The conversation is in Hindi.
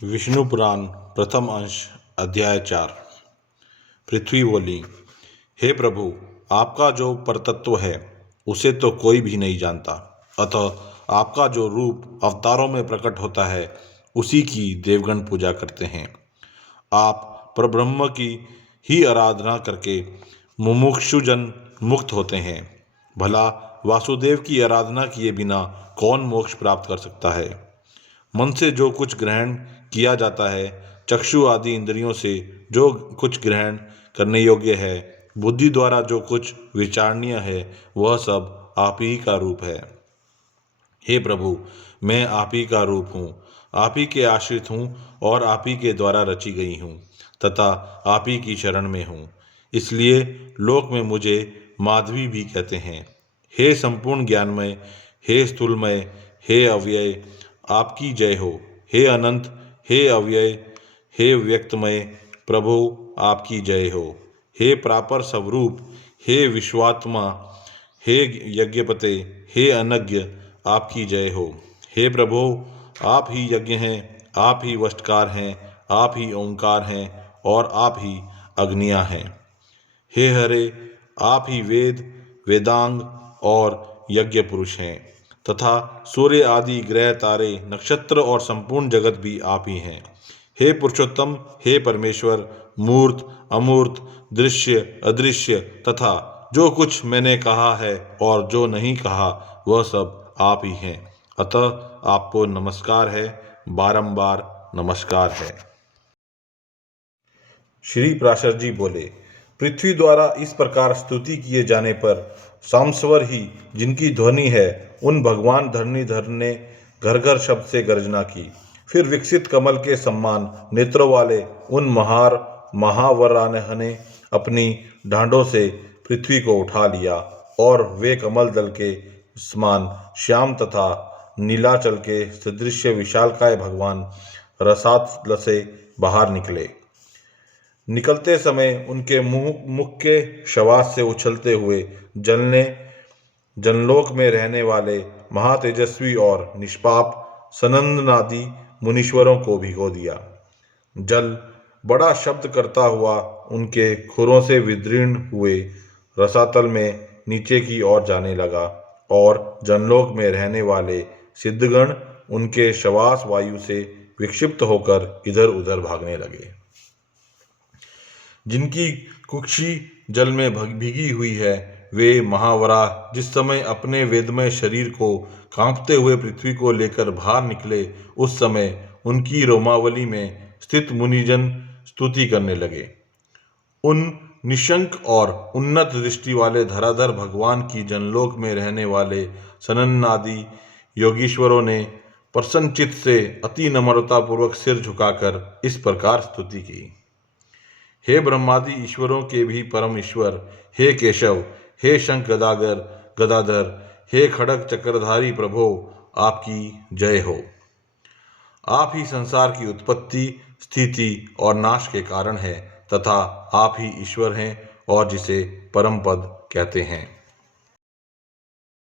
विष्णु पुराण प्रथम अंश अध्याय 4। पृथ्वी बोली, हे प्रभु, आपका जो परतत्व है उसे तो कोई भी नहीं जानता, अतः आपका जो रूप अवतारों में प्रकट होता है उसी की देवगण पूजा करते हैं। आप परब्रह्म की ही आराधना करके मुमुक्षुजन मुक्त होते हैं। भला वासुदेव की आराधना किए बिना कौन मोक्ष प्राप्त कर सकता है? मन से जो कुछ ग्रहण किया जाता है, चक्षु आदि इंद्रियों से जो कुछ ग्रहण करने योग्य है, बुद्धि द्वारा जो कुछ विचारणीय है, वह सब आप ही का रूप है। हे प्रभु, मैं आप ही का रूप हूँ, आप ही के आश्रित हूँ और आप ही के द्वारा रची गई हूँ तथा आप ही की शरण में हूँ। इसलिए लोक में मुझे माधवी भी कहते हैं। हे संपूर्ण ज्ञानमय, हे स्थूलमय, हे अव्यय, आपकी जय हो। हे अनंत, हे अव्यय, हे व्यक्तमय, प्रभु आपकी जय हो। हे प्रापर स्वरूप, हे विश्वात्मा, हे यज्ञपते, हे अनज्ञ, आपकी जय हो। हे प्रभु, आप ही यज्ञ हैं, आप ही वष्टकार हैं, आप ही ओंकार हैं और आप ही अग्नियाँ हैं। हे हरे, आप ही वेद, वेदांग और यज्ञ पुरुष हैं तथा सूर्य आदि ग्रह, तारे, नक्षत्र और संपूर्ण जगत भी आप ही हैं। हे पुरुषोत्तम, हे परमेश्वर, मूर्त, अमूर्त, दृश्य, अदृश्य तथा जो कुछ मैंने कहा है और जो नहीं कहा वह सब आप ही हैं। अतः आपको नमस्कार है, बारंबार नमस्कार है। श्री पराशर जी बोले, पृथ्वी द्वारा इस प्रकार स्तुति किए जाने पर सांस्वर ही जिनकी ध्वनि है, उन भगवान धरणीधर ने घर घर शब्द से गर्जना की। फिर विकसित कमल के समान नेत्रों वाले उन महावराह ने अपनी डांडों से पृथ्वी को उठा लिया और वे कमल दल के समान श्याम तथा नीलाचल के सदृश विशालकाय भगवान रसातल से बाहर निकलते समय उनके मुख के शवास से उछलते हुए जनलोक में रहने वाले महातेजस्वी और निष्पाप सनंदनादि मुनीश्वरों को भिगो दिया। जल बड़ा शब्द करता हुआ उनके खुरों से विदीर्ण हुए रसातल में नीचे की ओर जाने लगा और जनलोक में रहने वाले सिद्धगण उनके शवास वायु से विक्षिप्त होकर इधर उधर भागने लगे। जिनकी कुक्षी जल में भीगी हुई है, वे महावराह जिस समय अपने वेदमय शरीर को कांपते हुए पृथ्वी को लेकर बाहर निकले, उस समय उनकी रोमावली में स्थित मुनिजन स्तुति करने लगे। उन निशंक और उन्नत दृष्टि वाले धराधर भगवान की जनलोक में रहने वाले सनन्नादि योगीश्वरों ने प्रसन्न चित्त से अति नम्रता पूर्वक सिर झुकाकर इस प्रकार स्तुति की। हे ब्रह्मादि ईश्वरों के भी परम ईश्वर, हे केशव, हे शंख गदाधर, हे खड़ग चक्रधारी प्रभो, आपकी जय हो। आप ही संसार की उत्पत्ति, स्थिति और नाश के कारण है तथा आप ही ईश्वर हैं और जिसे परम पद कहते हैं।